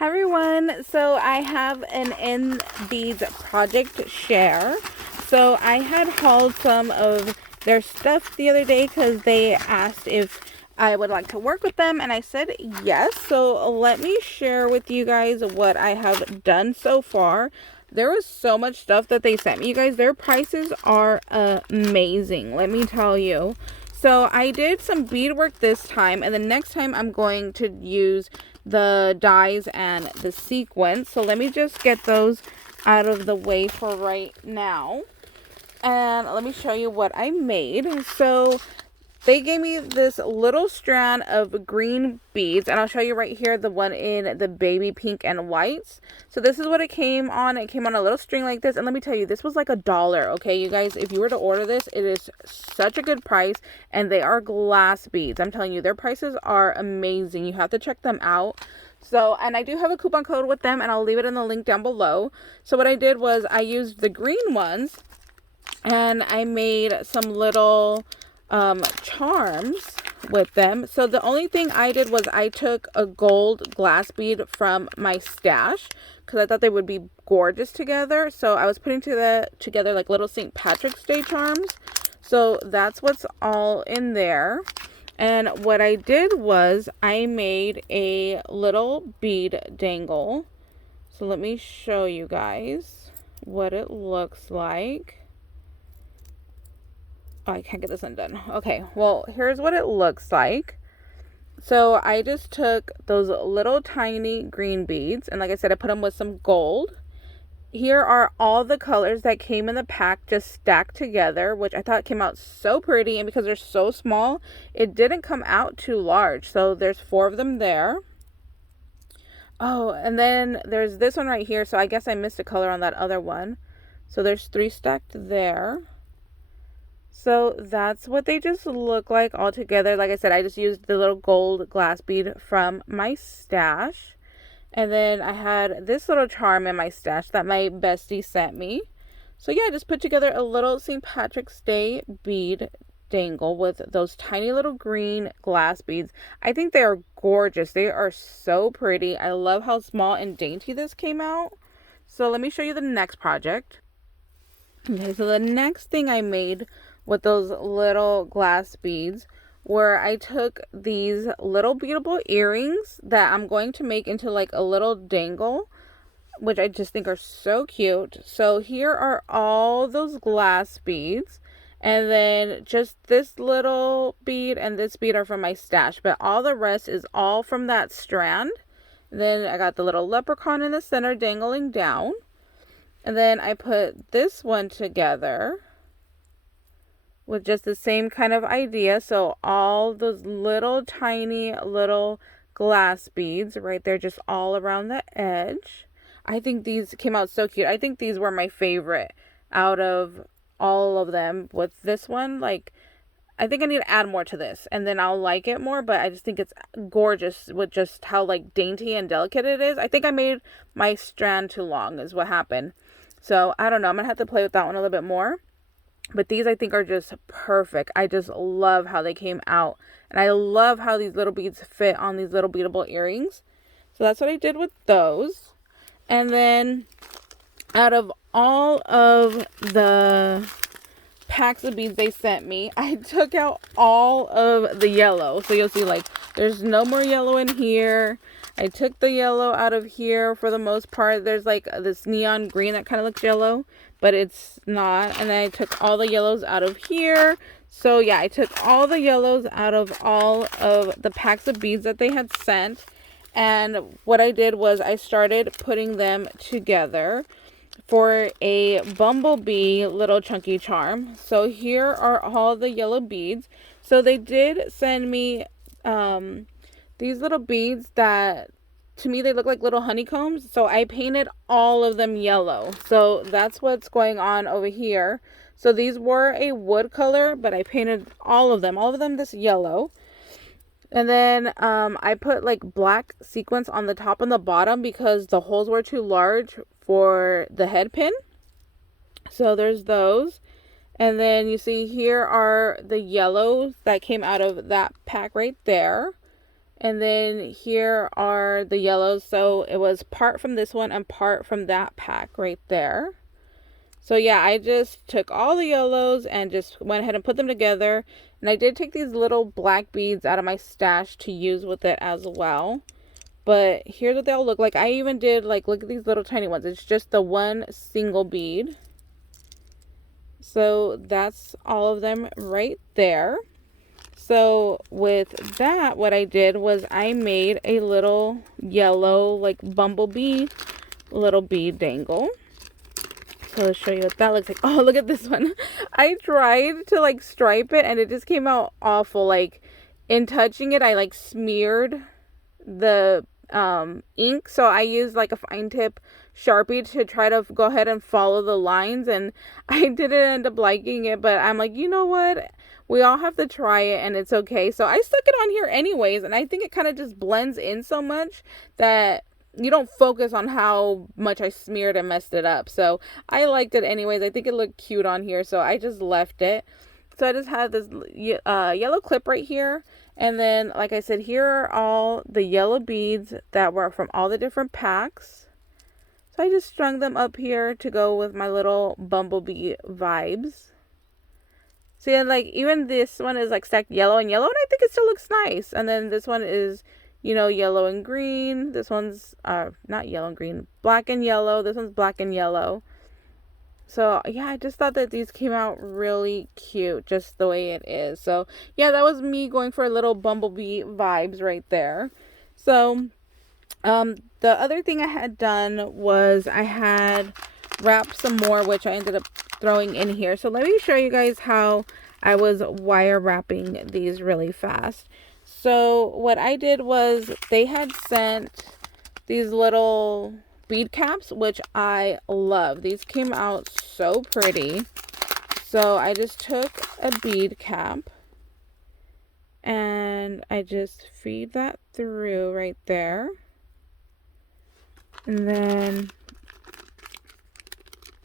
Hi everyone, so I have an NBeads project share. So I had hauled some of their stuff the other day because they asked if I would like to work with them, and I said yes. So let me share with you guys what I have done so far. There was so much stuff that they sent me, you guys. Their prices are amazing, let me tell you. So I did some beadwork this time, and the next time I'm going to use the dies and the sequins. So let me just get those out of the way for right now. And let me show you what I made. So they gave me this little strand of green beads, and I'll show you right here the one in the baby pink and whites. So this is what it came on. It came on a little string like this, and let me tell you, this was like $1, okay, you guys? If you were to order this, it is such a good price, and they are glass beads. I'm telling you, their prices are amazing. You have to check them out. So, and I do have a coupon code with them, and I'll leave it in the link down below. So what I did was I used the green ones, and I made some little charms with them. So the only thing I did was I took a gold glass bead from my stash because I thought they would be gorgeous together. So I was putting together like little St. Patrick's Day charms. So that's what's all in there. And what I did was I made a little bead dangle. So let me show you guys what it looks like. Oh, I can't get this undone. Okay, well, here's what it looks like. So I just took those little tiny green beads, and like I said, I put them with some gold. Here are all the colors that came in the pack just stacked together, which I thought came out so pretty, and because they're so small, it didn't come out too large. So there's 4 of them there. Oh, and then there's this one right here, so I guess I missed a color on that other one. So there's 3 stacked there. So that's what they just look like all together. Like I said, I just used the little gold glass bead from my stash. And then I had this little charm in my stash that my bestie sent me. So yeah, I just put together a little St. Patrick's Day bead dangle with those tiny little green glass beads. I think they are gorgeous. They are so pretty. I love how small and dainty this came out. So let me show you the next project. Okay, so the next thing I made with those little glass beads where I took these little beadable earrings that I'm going to make into like a little dangle, which I just think are so cute. So here are all those glass beads, and then just this little bead and this bead are from my stash, but all the rest is all from that strand. Then I got the little leprechaun in the center dangling down, and then I put this one together with just the same kind of idea. So all those little tiny little glass beads right there, just all around the edge. I think these came out so cute. I think these were my favorite out of all of them. With this one, like, I think I need to add more to this and then I'll like it more, but I just think it's gorgeous with just how like dainty and delicate it is. I think I made my strand too long is what happened. So I don't know, I'm gonna have to play with that one a little bit more. But these I think are just perfect. I just love how they came out. And I love how these little beads fit on these little beadable earrings. So that's what I did with those. And then out of all of the packs of beads they sent me, I took out all of the yellow. So you'll see like there's no more yellow in here. I took the yellow out of here for the most part. There's like this neon green that kind of looks yellow, but it's not. And then I took all the yellows out of here. So yeah, I took all the yellows out of all of the packs of beads that they had sent. And what I did was I started putting them together for a bumblebee little chunky charm. So here are all the yellow beads. So they did send me these little beads that to me they look like little honeycombs, so I painted all of them yellow. So that's what's going on over here. So these were a wood color, but I painted all of them this yellow. And then I put like black sequins on the top and the bottom because the holes were too large for the head pin. So there's those. And then you see here are the yellows that came out of that pack right there. And then here are the yellows. So it was part from this one and part from that pack right there. So yeah, I just took all the yellows and just went ahead and put them together. And I did take these little black beads out of my stash to use with it as well. But here's what they all look like. I even did, like, look at these little tiny ones. It's just the one single bead. So that's all of them right there. So with that, what I did was I made a little yellow, like, bumblebee little bead dangle. So I'll show you what that looks like. Oh, look at this one. I tried to, like, stripe it and it just came out awful. Like, in touching it, I, like, smeared the ink. So I used, like, a fine tip Sharpie to try to go ahead and follow the lines. And I didn't end up liking it. But I'm like, you know what? We all have to try it and it's okay. So I stuck it on here anyways. And I think it kind of just blends in so much that you don't focus on how much I smeared and messed it up. So I liked it anyways. I think it looked cute on here, so I just left it. So I just had this yellow clip right here. And then, like I said, here are all the yellow beads that were from all the different packs. So I just strung them up here to go with my little bumblebee vibes. See, and like even this one is like stacked yellow and yellow, and I think it still looks nice. And then this one is, you know, yellow and green. This one's not yellow and green, black and yellow. This one's black and yellow. So yeah, I just thought that these came out really cute just the way it is. So yeah, that was me going for a little bumblebee vibes right there. So the other thing I had done was I had wrapped some more, which I ended up throwing in here. So let me show you guys how I was wire wrapping these really fast. So what I did was they had sent these little bead caps, which I love. These came out so pretty. So I just took a bead cap and I just feed that through right there. And then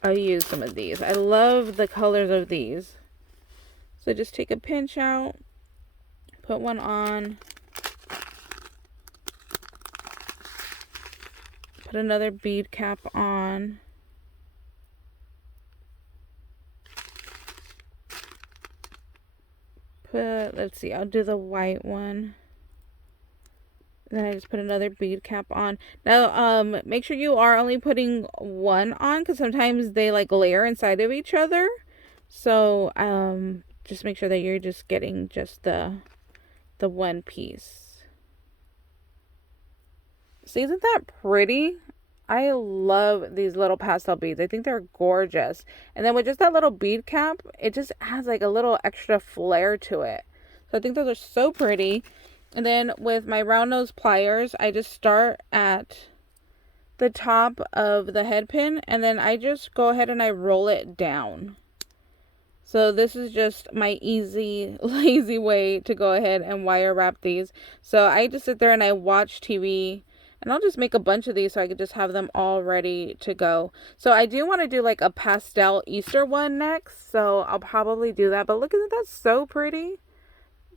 I'll use some of these. I love the colors of these. So just take a pinch out, put one on, put another bead cap on, let's see, I'll do the white one. Then I just put another bead cap on. Now, make sure you are only putting one on because sometimes they like layer inside of each other. So, just make sure that you're just getting just the one piece. See, isn't that pretty? I love these little pastel beads. I think they're gorgeous. And then with just that little bead cap, it just adds like a little extra flair to it. So I think those are so pretty. And then with my round nose pliers, I just start at the top of the head pin and then I just go ahead and I roll it down. So this is just my easy, lazy way to go ahead and wire wrap these. So I just sit there and I watch TV and I'll just make a bunch of these so I could just have them all ready to go. So I do want to do like a pastel Easter one next. So I'll probably do that. But look at that, that's so pretty.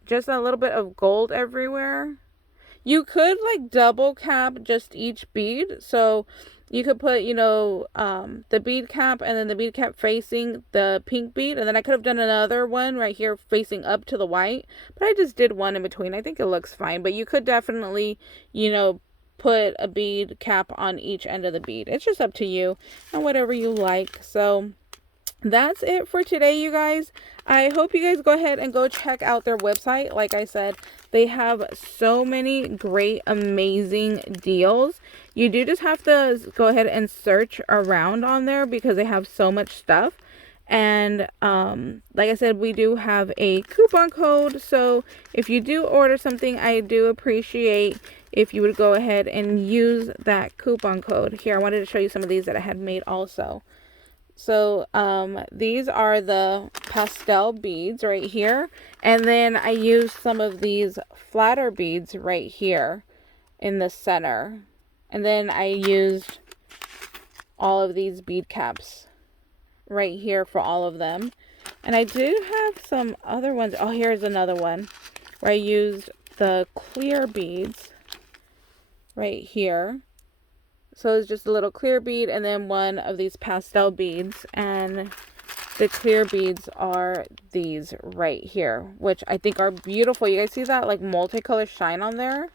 Just a little bit of gold everywhere. You could like double cap just each bead. So you could put, you know, the bead cap and then the bead cap facing the pink bead. And then I could have done another one right here facing up to the white. But I just did one in between. I think it looks fine. But you could definitely, you know, put a bead cap on each end of the bead. It's just up to you and whatever you like. So that's it for today, you guys. I hope you guys go ahead and go check out their website. Like I said, they have so many great, amazing deals. You do just have to go ahead and search around on there because they have so much stuff. And like I said, we do have a coupon code. So if you do order something, I do appreciate if you would go ahead and use that coupon code. Here, I wanted to show you some of these that I had made also. So these are the pastel beads right here. And then I used some of these flatter beads right here in the center. And then I used all of these bead caps right here for all of them. And I do have some other ones. Oh, here's another one where I used the clear beads right here. So it's just a little clear bead and then one of these pastel beads, and the clear beads are these right here, which I think are beautiful. You guys see that like multicolor shine on there?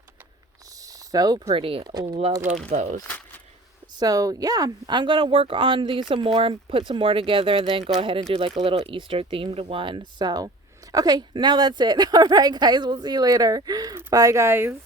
So pretty. Love those. So yeah, I'm gonna work on these some more and put some more together, and then go ahead and do like a little Easter themed one. So okay, now that's it. All right guys, we'll see you later. Bye guys.